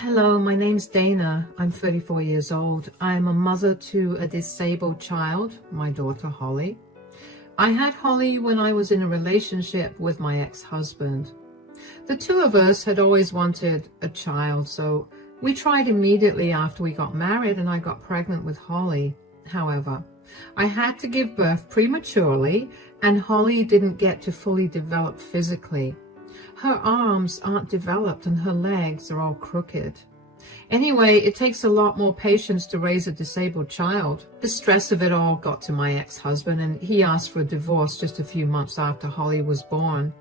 Hello, my name's Dana. I'm 34 years old. I'm a mother to a disabled child, my daughter Holly. I had Holly when I was in a relationship with my ex-husband. The two of us had always wanted a child, so we tried immediately after we got married and I got pregnant with Holly. However, I had to give birth prematurely and Holly didn't get to fully develop physically. Her arms aren't developed and her legs are all crooked. Anyway, it takes a lot more patience to raise a disabled child. The stress of it all got to my ex-husband and he asked for a divorce just a few months after Holly was born.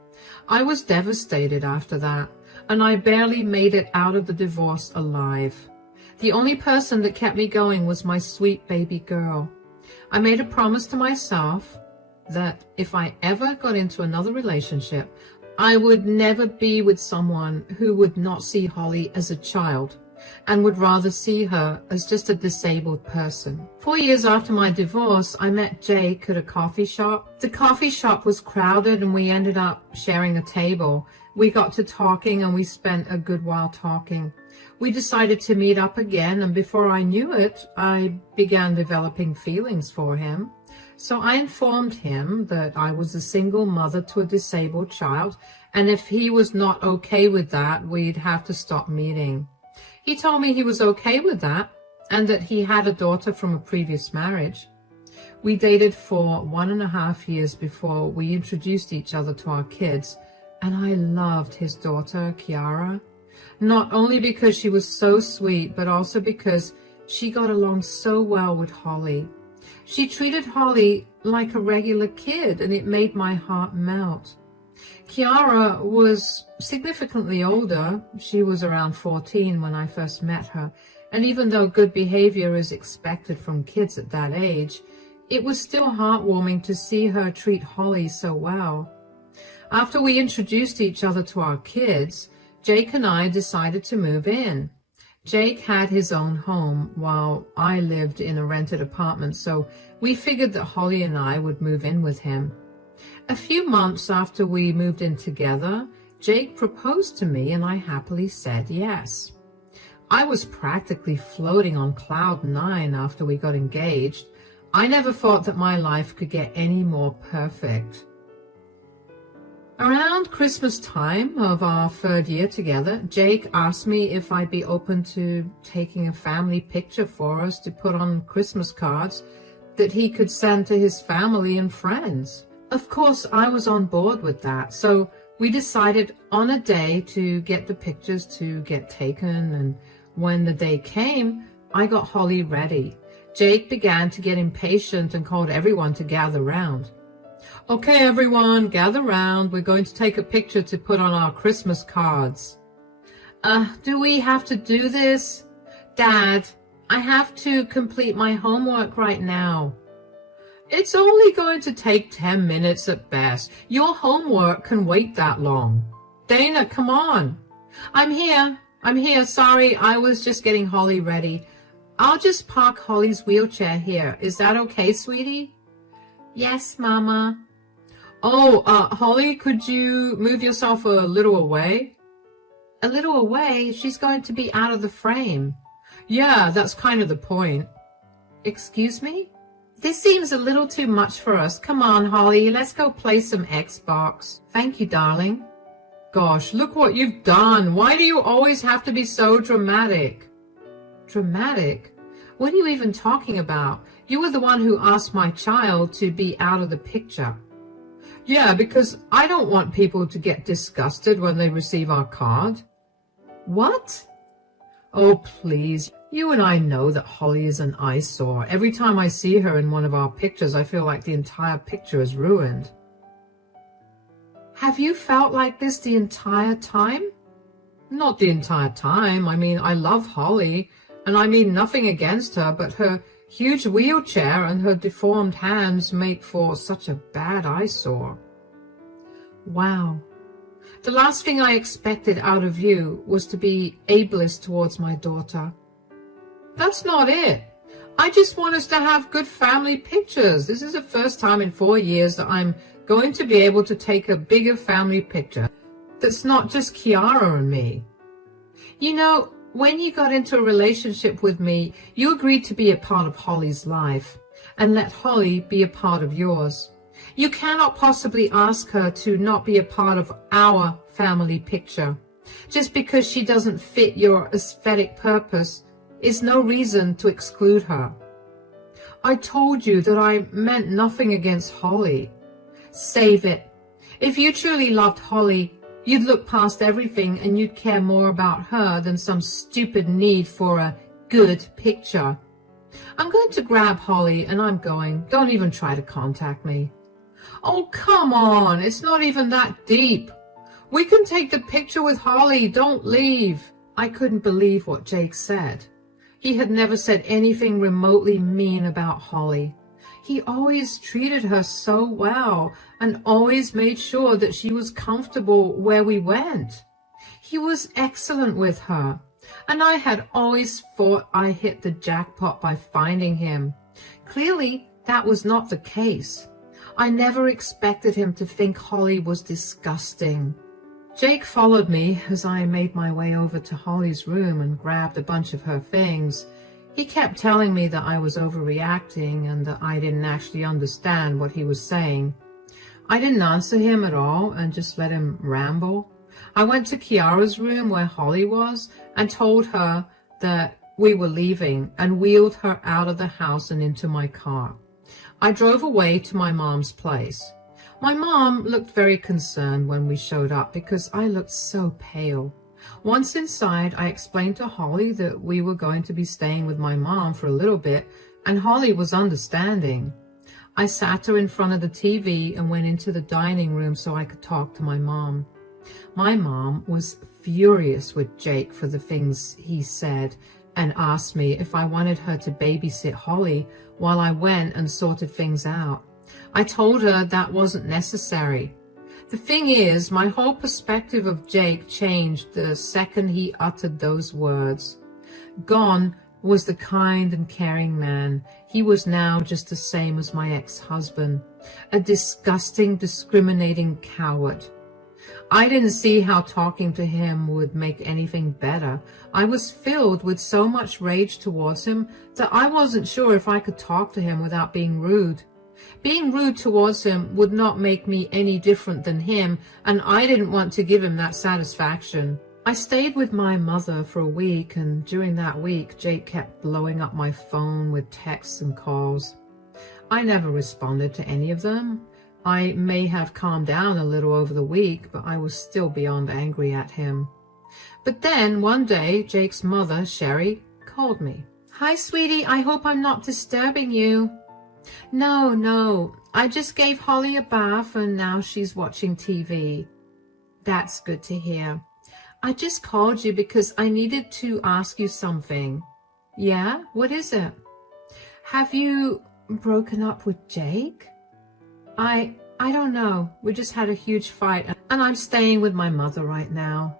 I was devastated after that, and I barely made it out of the divorce alive. The only person that kept me going was my sweet baby girl. I made a promise to myself that if I ever got into another relationship, I would never be with someone who would not see Holly as a child and would rather see her as just a disabled person. 4 years after my divorce, I met Jake at a coffee shop. The coffee shop was crowded and we ended up sharing a table. We got to talking and we spent a good while talking. We decided to meet up again, and before I knew it, I began developing feelings for him. So I informed him that I was a single mother to a disabled child, and if he was not okay with that, we'd have to stop meeting. He told me he was okay with that, and that he had a daughter from a previous marriage. We dated for 1.5 years before we introduced each other to our kids, and I loved his daughter, Kiara. Not only because she was so sweet, but also because she got along so well with Holly. She treated Holly like a regular kid, and it made my heart melt. Kiara was significantly older. She was around 14 when I first met her, and even though good behavior is expected from kids at that age, it was still heartwarming to see her treat Holly so well. After we introduced each other to our kids, Jake and I decided to move in. Jake had his own home while I lived in a rented apartment, so we figured that Holly and I would move in with him. A few months after we moved in together, Jake proposed to me and I happily said yes. I was practically floating on cloud 9 after we got engaged. I never thought that my life could get any more perfect. Around Christmas time of our 3rd year together, Jake asked me if I'd be open to taking a family picture for us to put on Christmas cards that he could send to his family and friends. Of course, I was on board with that, so we decided on a day to get the pictures to get taken, and when the day came, I got Holly ready. Jake began to get impatient and called everyone to gather round. Okay, everyone, gather round. We're going to take a picture to put on our Christmas cards. Do we have to do this? Dad, I have to complete my homework right now. It's only going to take 10 minutes at best. Your homework can wait that long. Dana, come on. I'm here. Sorry, I was just getting Holly ready. I'll just park Holly's wheelchair here. Is that okay, sweetie? Yes, Mama. Oh, Holly, could you move yourself a little away? A little away? She's going to be out of the frame. Yeah, that's kind of the point. Excuse me? This seems a little too much for us. Come on, Holly, let's go play some Xbox. Thank you, darling. Gosh, look what you've done. Why do you always have to be so dramatic? Dramatic? What are you even talking about? You were the one who asked my child to be out of the picture. Yeah, because I don't want people to get disgusted when they receive our card. What? Oh, please. You and I know that Holly is an eyesore. Every time I see her in one of our pictures, I feel like the entire picture is ruined. Have you felt like this the entire time? Not the entire time. I mean, I love Holly, and I mean nothing against her, but her huge wheelchair and her deformed hands make for such a bad eyesore. Wow. The last thing I expected out of you was to be ableist towards my daughter. That's not it. I just want us to have good family pictures. This is the first time in 4 years that I'm going to be able to take a bigger family picture that's not just Kiara and me. You know, When you got into a relationship with me, you agreed to be a part of Holly's life and let Holly be a part of yours. You cannot possibly ask her to not be a part of our family picture. Just because she doesn't fit your aesthetic purpose is no reason to exclude her. I told you that I meant nothing against Holly. Save it. If you truly loved Holly, you'd look past everything and you'd care more about her than some stupid need for a good picture. I'm going to grab Holly and I'm going. Don't even try to contact me. Oh, come on. It's not even that deep. We can take the picture with Holly. Don't leave. I couldn't believe what Jake said. He had never said anything remotely mean about Holly. He always treated her so well and always made sure that she was comfortable where we went. He was excellent with her, and I had always thought I hit the jackpot by finding him. Clearly, that was not the case. I never expected him to think Holly was disgusting. Jake followed me as I made my way over to Holly's room and grabbed a bunch of her things. He kept telling me that I was overreacting and that I didn't actually understand what he was saying. I didn't answer him at all and just let him ramble. I went to Kiara's room where Holly was and told her that we were leaving and wheeled her out of the house and into my car. I drove away to my mom's place. My mom looked very concerned when we showed up because I looked so pale. Once inside, I explained to Holly that we were going to be staying with my mom for a little bit, and Holly was understanding. I sat her in front of the TV and went into the dining room so I could talk to my mom. My mom was furious with Jake for the things he said and asked me if I wanted her to babysit Holly while I went and sorted things out. I told her that wasn't necessary. The thing is, my whole perspective of Jake changed the second he uttered those words. Gone was the kind and caring man. He was now just the same as my ex-husband, a disgusting, discriminating coward. I didn't see how talking to him would make anything better. I was filled with so much rage towards him that I wasn't sure if I could talk to him without being rude. Being rude towards him would not make me any different than him, and I didn't want to give him that satisfaction. I stayed with my mother for a week, and during that week, Jake kept blowing up my phone with texts and calls. I never responded to any of them. I may have calmed down a little over the week, but I was still beyond angry at him. But then, one day, Jake's mother, Sherry, called me. "Hi, sweetie, I hope I'm not disturbing you." No, I just gave Holly a bath and now she's watching TV. That's good to hear. I just called you because I needed to ask you something. Yeah? What is it? Have you broken up with Jake? I don't know. We just had a huge fight and I'm staying with my mother right now.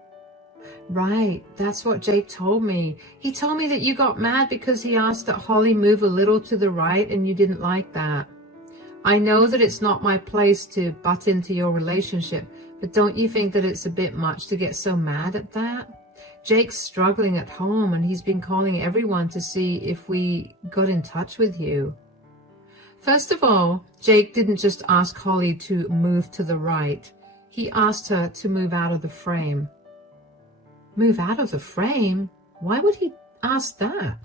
Right, that's what Jake told me. He told me that you got mad because he asked that Holly move a little to the right and you didn't like that. I know that it's not my place to butt into your relationship, but don't you think that it's a bit much to get so mad at that? Jake's struggling at home and he's been calling everyone to see if we got in touch with you. First of all, Jake didn't just ask Holly to move to the right. He asked her to move out of the frame. Move out of the frame? Why would he ask that?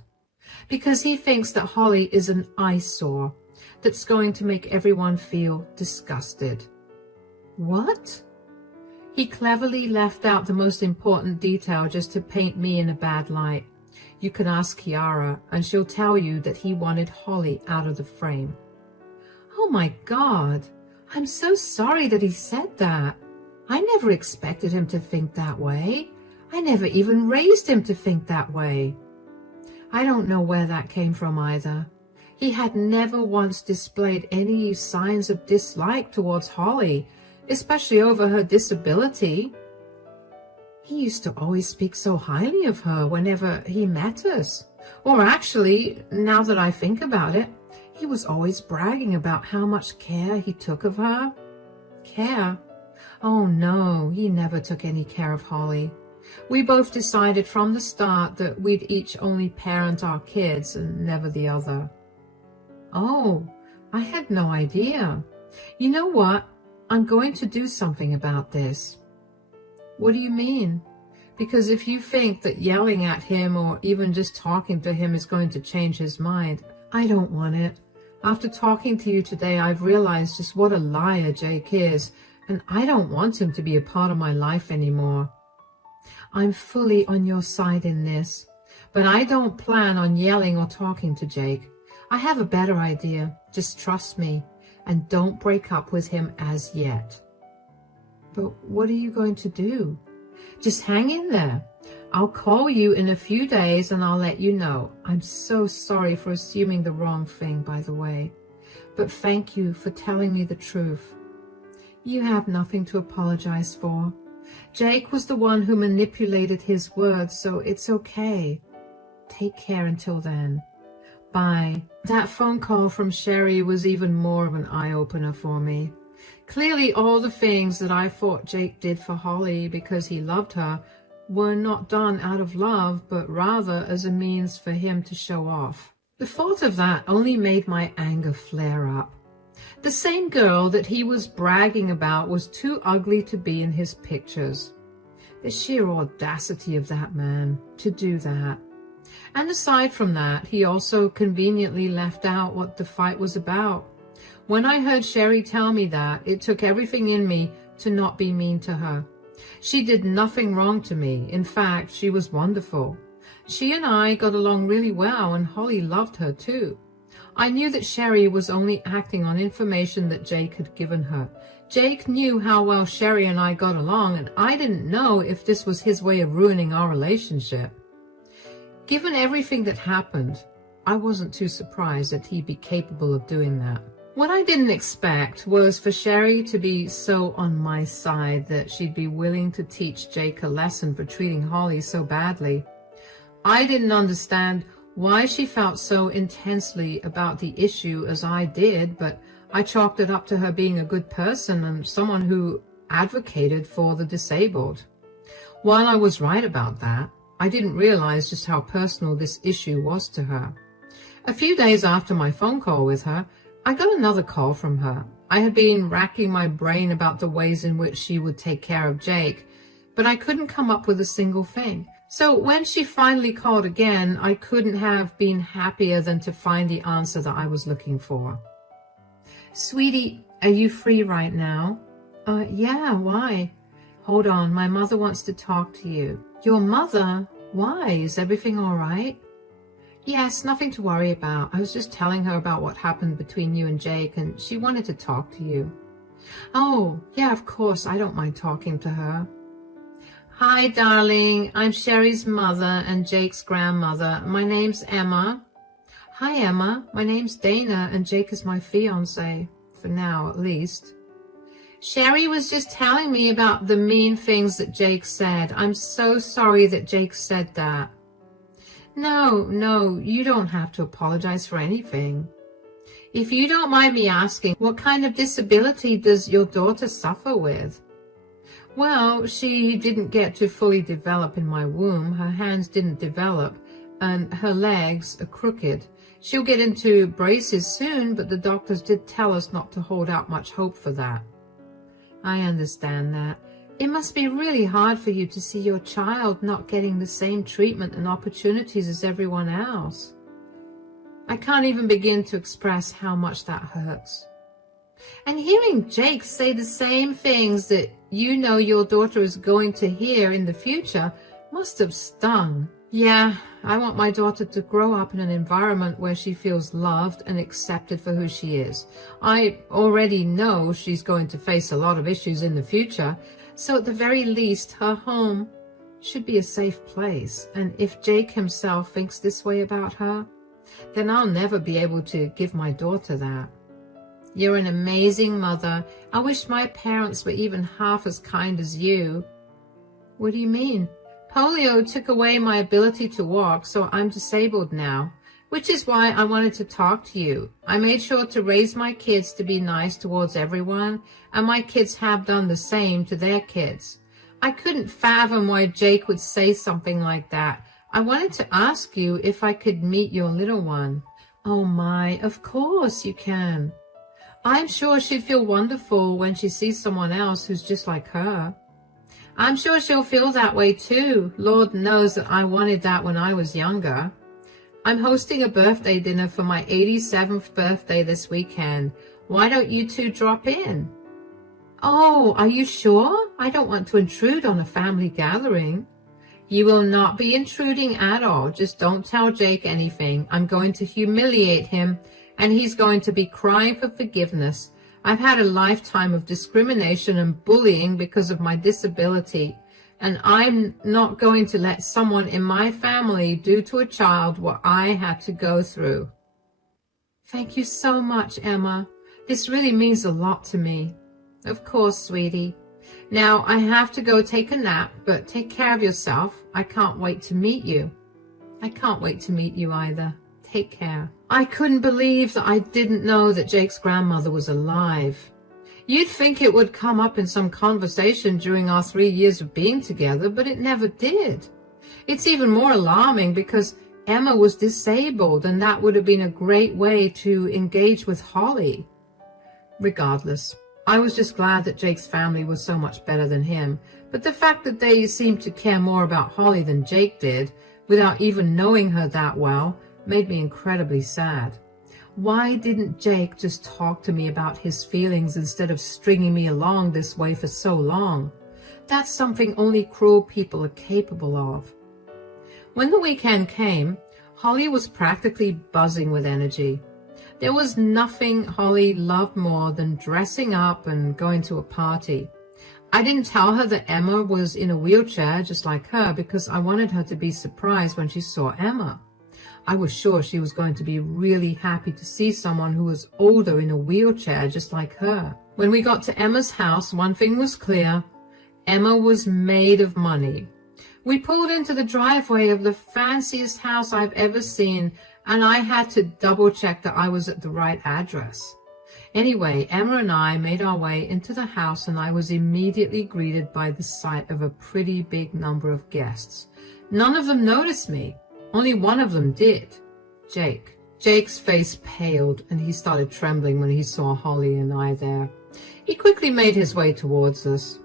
Because he thinks that Holly is an eyesore that's going to make everyone feel disgusted. What? He cleverly left out the most important detail just to paint me in a bad light. You can ask Kiara and she'll tell you that he wanted Holly out of the frame. Oh my God, I'm so sorry that he said that. I never expected him to think that way. I never even raised him to think that way. I don't know where that came from either. He had never once displayed any signs of dislike towards Holly, especially over her disability. He used to always speak so highly of her whenever he met us. Or actually, now that I think about it, he was always bragging about how much care he took of her. Care? Oh no, he never took any care of Holly. We both decided from the start that we'd each only parent our kids and never the other. Oh, I had no idea. You know what? I'm going to do something about this. What do you mean? Because if you think that yelling at him or even just talking to him is going to change his mind, I don't want it. After talking to you today, I've realized just what a liar Jake is, and I don't want him to be a part of my life anymore. I'm fully on your side in this, but I don't plan on yelling or talking to Jake. I have a better idea. Just trust me, and don't break up with him as yet. But what are you going to do? Just hang in there. I'll call you in a few days and I'll let you know. I'm so sorry for assuming the wrong thing, by the way. But thank you for telling me the truth. You have nothing to apologize for. Jake was the one who manipulated his words, so it's okay. Take care until then. Bye. That phone call from Sherry was even more of an eye-opener for me. Clearly, all the things that I thought Jake did for Holly because he loved her were not done out of love, but rather as a means for him to show off. The thought of that only made my anger flare up. The same girl that he was bragging about was too ugly to be in his pictures. The sheer audacity of that man to do that. And aside from that, he also conveniently left out what the fight was about. When I heard Sherry tell me that, it took everything in me to not be mean to her. She did nothing wrong to me. In fact, she was wonderful. She and I got along really well, and Holly loved her too. I knew that Sherry was only acting on information that Jake had given her. Jake knew how well Sherry and I got along, and I didn't know if this was his way of ruining our relationship. Given everything that happened, I wasn't too surprised that he'd be capable of doing that. What I didn't expect was for Sherry to be so on my side that she'd be willing to teach Jake a lesson for treating Holly so badly. I didn't understand why she felt so intensely about the issue as I did, but I chalked it up to her being a good person and someone who advocated for the disabled. While I was right about that, I didn't realize just how personal this issue was to her. A few days after my phone call with her, I got another call from her. I had been racking my brain about the ways in which she would take care of Jake, but I couldn't come up with a single thing. So when she finally called again, I couldn't have been happier than to find the answer that I was looking for. Sweetie, are you free right now? Yeah, why? Hold on, my mother wants to talk to you. Your mother? Why? Is everything all right? Yes, nothing to worry about. I was just telling her about what happened between you and Jake, and she wanted to talk to you. Oh, yeah, of course, I don't mind talking to her. Hi, darling. I'm Sherry's mother and Jake's grandmother. My name's Emma. Hi, Emma. My name's Dana, and Jake is my fiancé. For now, at least. Sherry was just telling me about the mean things that Jake said. I'm so sorry that Jake said that. No, you don't have to apologize for anything. If you don't mind me asking, what kind of disability does your daughter suffer with? Well, she didn't get to fully develop in my womb. Her hands didn't develop, and her legs are crooked. She'll get into braces soon, but the doctors did tell us not to hold out much hope for that. I understand that. It must be really hard for you to see your child not getting the same treatment and opportunities as everyone else. I can't even begin to express how much that hurts. And hearing Jake say the same things that you know your daughter is going to hear in the future must have stung. Yeah, I want my daughter to grow up in an environment where she feels loved and accepted for who she is. I already know she's going to face a lot of issues in the future, so at the very least, her home should be a safe place. And if Jake himself thinks this way about her, then I'll never be able to give my daughter that. You're an amazing mother. I wish my parents were even half as kind as you. What do you mean? Polio took away my ability to walk, so I'm disabled now, which is why I wanted to talk to you. I made sure to raise my kids to be nice towards everyone, and my kids have done the same to their kids. I couldn't fathom why Jake would say something like that. I wanted to ask you if I could meet your little one. Oh my, of course you can. I'm sure she'd feel wonderful when she sees someone else who's just like her. I'm sure she'll feel that way too. Lord knows that I wanted that when I was younger. I'm hosting a birthday dinner for my 87th birthday this weekend. Why don't you two drop in? Oh, are you sure? I don't want to intrude on a family gathering. You will not be intruding at all. Just don't tell Jake anything. I'm going to humiliate him, and he's going to be crying for forgiveness. I've had a lifetime of discrimination and bullying because of my disability, and I'm not going to let someone in my family do to a child what I had to go through. Thank you so much, Emma. This really means a lot to me. Of course, sweetie. Now, I have to go take a nap, but take care of yourself. I can't wait to meet you. I can't wait to meet you either. Take care. I couldn't believe that I didn't know that Jake's grandmother was alive. You'd think it would come up in some conversation during our 3 years of being together, but it never did. It's even more alarming because Emma was disabled, and that would have been a great way to engage with Holly. Regardless, I was just glad that Jake's family was so much better than him, but the fact that they seemed to care more about Holly than Jake did, without even knowing her that well, made me incredibly sad. Why didn't Jake just talk to me about his feelings instead of stringing me along this way for so long? That's something only cruel people are capable of. When the weekend came, Holly was practically buzzing with energy. There was nothing Holly loved more than dressing up and going to a party. I didn't tell her that Emma was in a wheelchair just like her because I wanted her to be surprised when she saw Emma. I was sure she was going to be really happy to see someone who was older in a wheelchair just like her. When we got to Emma's house, one thing was clear. Emma was made of money. We pulled into the driveway of the fanciest house I've ever seen, and I had to double check that I was at the right address. Anyway, Emma and I made our way into the house, and I was immediately greeted by the sight of a pretty big number of guests. None of them noticed me. Only one of them did. Jake. Jake's face paled, and he started trembling when he saw Holly and I there. He quickly made his way towards us.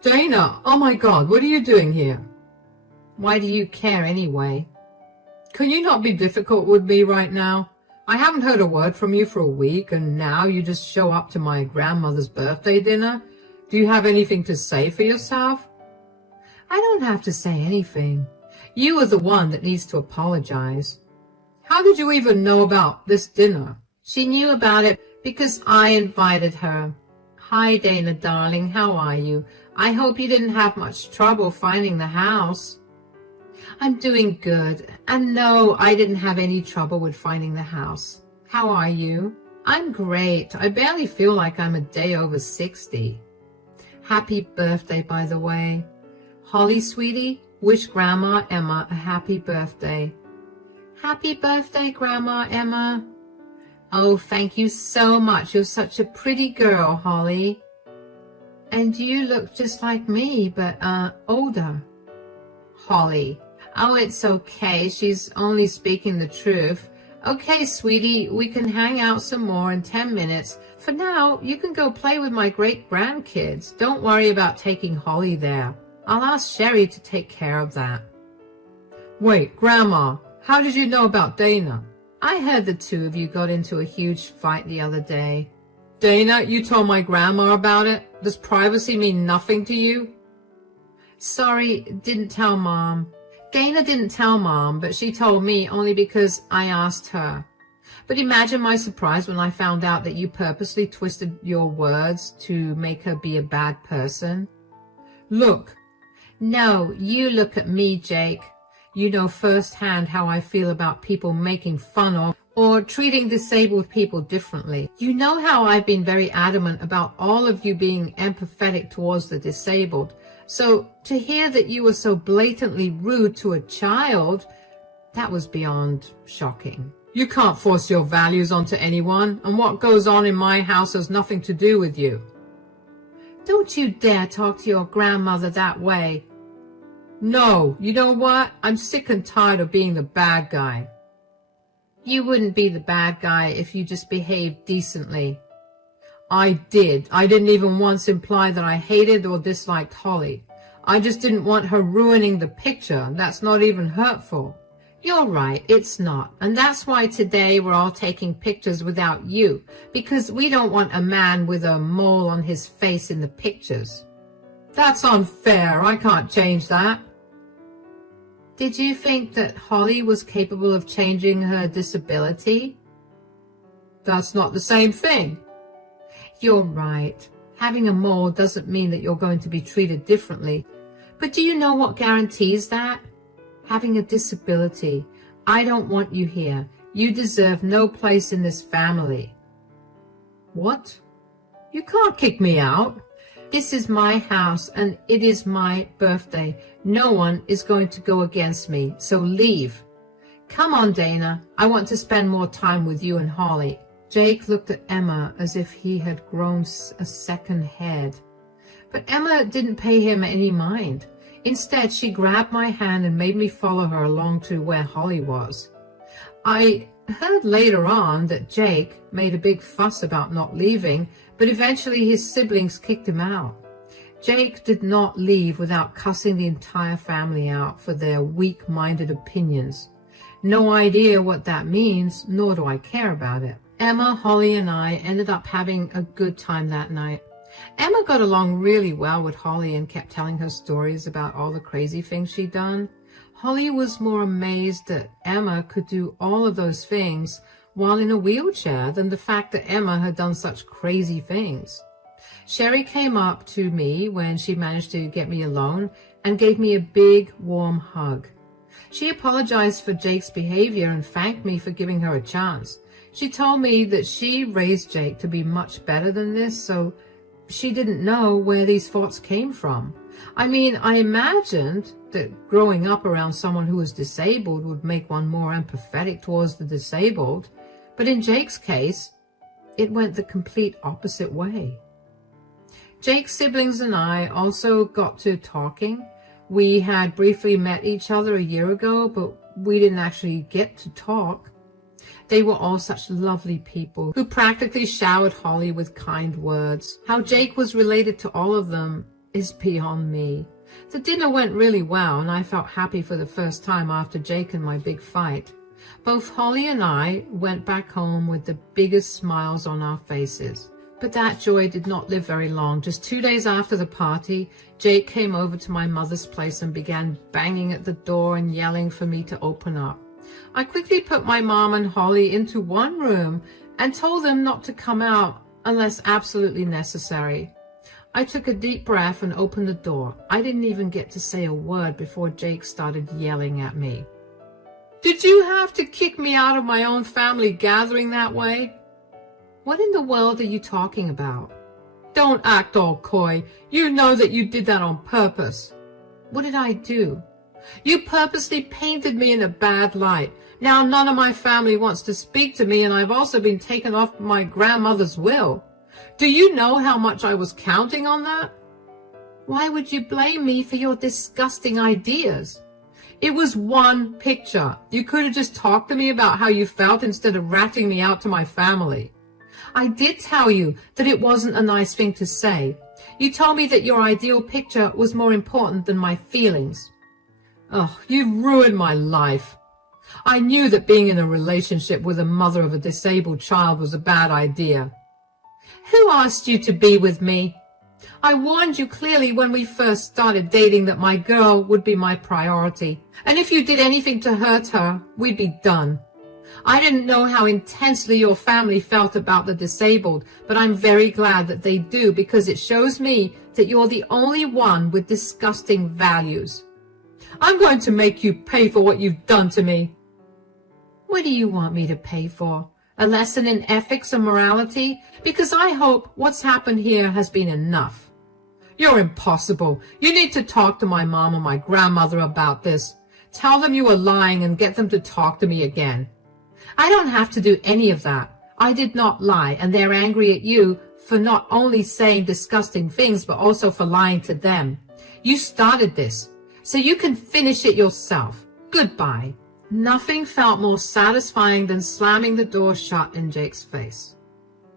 Dana, oh my God, what are you doing here? Why do you care anyway? Can you not be difficult with me right now? I haven't heard a word from you for a week, and now you just show up to my grandmother's birthday dinner? Do you have anything to say for yourself? I don't have to say anything. You are the one that needs to apologize. How did you even know about this dinner? She knew about it because I invited her. Hi, Dana, darling. How are you? I hope you didn't have much trouble finding the house. I'm doing good. And no, I didn't have any trouble with finding the house. How are you? I'm great. I barely feel like I'm a day over 60. Happy birthday, by the way. Holly, sweetie, wish Grandma Emma a happy birthday. Happy birthday, Grandma Emma. Oh, thank you so much. You're such a pretty girl, Holly. And you look just like me, but older. Holly. Oh, it's okay. She's only speaking the truth. Okay, sweetie, we can hang out some more in 10 minutes. For now, you can go play with my great-grandkids. Don't worry about taking Holly there. I'll ask Sherry to take care of that. Wait, Grandma, how did you know about Dana? I heard the two of you got into a huge fight the other day. Dana, you told my grandma about it? Does privacy mean nothing to you? Sorry, didn't tell Mom. Dana didn't tell Mom, but she told me only because I asked her. But imagine my surprise when I found out that you purposely twisted your words to make her be a bad person. Look. No, you look at me, Jake. You know firsthand how I feel about people making fun of or treating disabled people differently. You know how I've been very adamant about all of you being empathetic towards the disabled. So to hear that you were so blatantly rude to a child, that was beyond shocking. You can't force your values onto anyone, and what goes on in my house has nothing to do with you. Don't you dare talk to your grandmother that way. No, you know what? I'm sick and tired of being the bad guy. You wouldn't be the bad guy if you just behaved decently. I did. I didn't even once imply that I hated or disliked Holly. I just didn't want her ruining the picture. That's not even hurtful. You're right, it's not. And that's why today we're all taking pictures without you, because we don't want a man with a mole on his face in the pictures. That's unfair. I can't change that. Did you think that Holly was capable of changing her disability? That's not the same thing. You're right. Having a mole doesn't mean that you're going to be treated differently. But do you know what guarantees that? Having a disability. I don't want you here. You deserve no place in this family. What? You can't kick me out. This is my house and it is my birthday. No one is going to go against me, so leave. Come on, Dana. I want to spend more time with you and Holly. Jake looked at Emma as if he had grown a second head. But Emma didn't pay him any mind. Instead, she grabbed my hand and made me follow her along to where Holly was. I heard later on that Jake made a big fuss about not leaving, but eventually his siblings kicked him out. Jake did not leave without cussing the entire family out for their weak-minded opinions. No idea what that means, nor do I care about it. Emma, Holly, and I ended up having a good time that night. Emma got along really well with Holly and kept telling her stories about all the crazy things she'd done. Holly was more amazed that Emma could do all of those things while in a wheelchair than the fact that Emma had done such crazy things. Sherry came up to me when she managed to get me alone and gave me a big, warm hug. She apologized for Jake's behavior and thanked me for giving her a chance. She told me that she raised Jake to be much better than this, so she didn't know where these thoughts came from. I mean, I imagined that growing up around someone who was disabled would make one more empathetic towards the disabled, but in Jake's case, it went the complete opposite way. Jake's siblings and I also got to talking. We had briefly met each other a year ago, but we didn't actually get to talk. They were all such lovely people who practically showered Holly with kind words. How Jake was related to all of them is beyond me. The dinner went really well, and I felt happy for the first time after Jake and my big fight. Both Holly and I went back home with the biggest smiles on our faces. But that joy did not live very long. Just 2 days after the party, Jake came over to my mother's place and began banging at the door and yelling for me to open up. I quickly put my mom and Holly into one room and told them not to come out unless absolutely necessary. I took a deep breath and opened the door. I didn't even get to say a word before Jake started yelling at me. Did you have to kick me out of my own family gathering that way? What in the world are you talking about? Don't act all coy. You know that you did that on purpose. What did I do? You purposely painted me in a bad light. Now none of my family wants to speak to me, and I've also been taken off my grandmother's will. Do you know how much I was counting on that? Why would you blame me for your disgusting ideas? It was one picture. You could have just talked to me about how you felt instead of ratting me out to my family. I did tell you that it wasn't a nice thing to say. You told me that your ideal picture was more important than my feelings. Oh, you've ruined my life. I knew that being in a relationship with a mother of a disabled child was a bad idea. Who asked you to be with me? I warned you clearly when we first started dating that my girl would be my priority, and if you did anything to hurt her, we'd be done. I didn't know how intensely your family felt about the disabled, but I'm very glad that they do, because it shows me that you're the only one with disgusting values. I'm going to make you pay for what you've done to me. What do you want me to pay for? A lesson in ethics and morality? Because I hope what's happened here has been enough. You're impossible. You need to talk to my mom and my grandmother about this. Tell them you were lying and get them to talk to me again. I don't have to do any of that. I did not lie, and they're angry at you for not only saying disgusting things, but also for lying to them. You started this, so you can finish it yourself. Goodbye. Nothing felt more satisfying than slamming the door shut in Jake's face.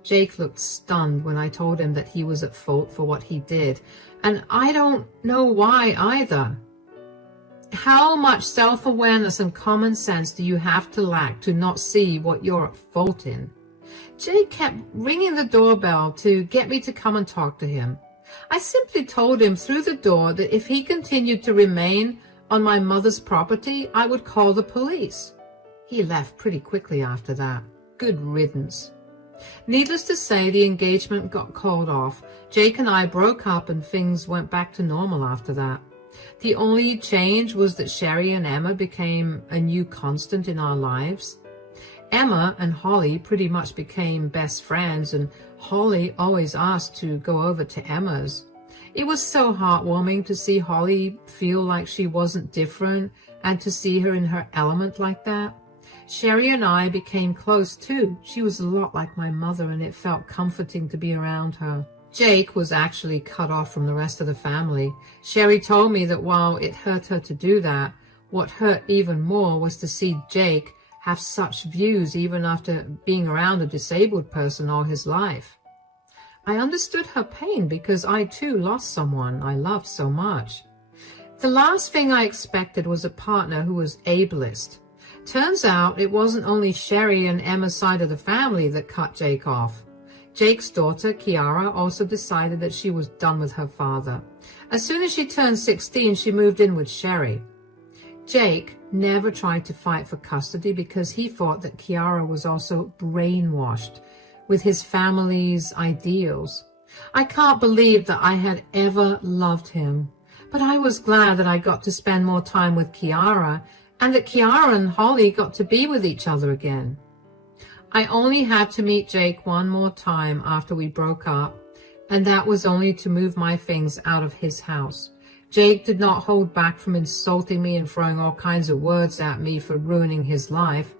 Jake looked stunned when I told him that he was at fault for what he did, and I don't know why either. How much self-awareness and common sense do you have to lack to not see what you're at fault in? Jake kept ringing the doorbell to get me to come and talk to him. I simply told him through the door that if he continued to remain on my mother's property, I would call the police. He left pretty quickly after that. Good riddance. Needless to say, the engagement got called off. Jake and I broke up and things went back to normal after that. The only change was that Sherry and Emma became a new constant in our lives. Emma and Holly pretty much became best friends, and Holly always asked to go over to Emma's. It was so heartwarming to see Holly feel like she wasn't different and to see her in her element like that. Sherry and I became close too. She was a lot like my mother, and it felt comforting to be around her. Jake was actually cut off from the rest of the family. Sherry told me that while it hurt her to do that, what hurt even more was to see Jake have such views even after being around a disabled person all his life. I understood her pain because I too lost someone I loved so much. The last thing I expected was a partner who was ableist. Turns out it wasn't only Sherry and Emma's side of the family that cut Jake off. Jake's daughter, Kiara, also decided that she was done with her father. As soon as she turned 16, she moved in with Sherry. Jake never tried to fight for custody because he thought that Kiara was also brainwashed with his family's ideals. I can't believe that I had ever loved him, but I was glad that I got to spend more time with Kiara and that Kiara and Holly got to be with each other again. I only had to meet Jake one more time after we broke up, and that was only to move my things out of his house. Jake did not hold back from insulting me and throwing all kinds of words at me for ruining his life.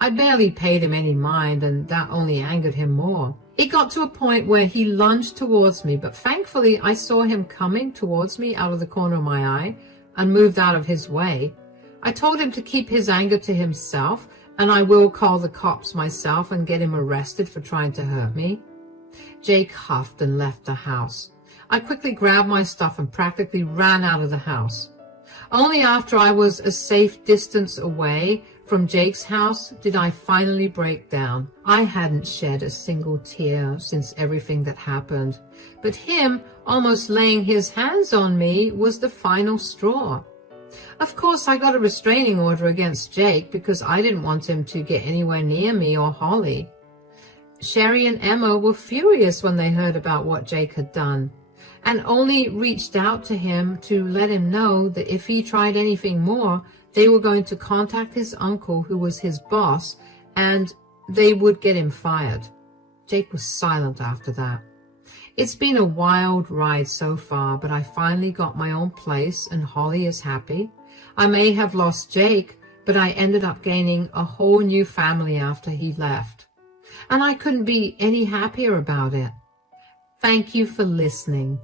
I barely paid him any mind, and that only angered him more. It got to a point where he lunged towards me, but thankfully I saw him coming towards me out of the corner of my eye and moved out of his way. I told him to keep his anger to himself, and I will call the cops myself and get him arrested for trying to hurt me. Jake huffed and left the house. I quickly grabbed my stuff and practically ran out of the house. Only after I was a safe distance away from Jake's house did I finally break down. I hadn't shed a single tear since everything that happened, but him almost laying his hands on me was the final straw. Of course, I got a restraining order against Jake because I didn't want him to get anywhere near me or Holly. Sherry and Emma were furious when they heard about what Jake had done, and only reached out to him to let him know that if he tried anything more, they were going to contact his uncle, who was his boss, and they would get him fired. Jake was silent after that. It's been a wild ride so far, but I finally got my own place and Holly is happy. I may have lost Jake, but I ended up gaining a whole new family after he left. And I couldn't be any happier about it. Thank you for listening.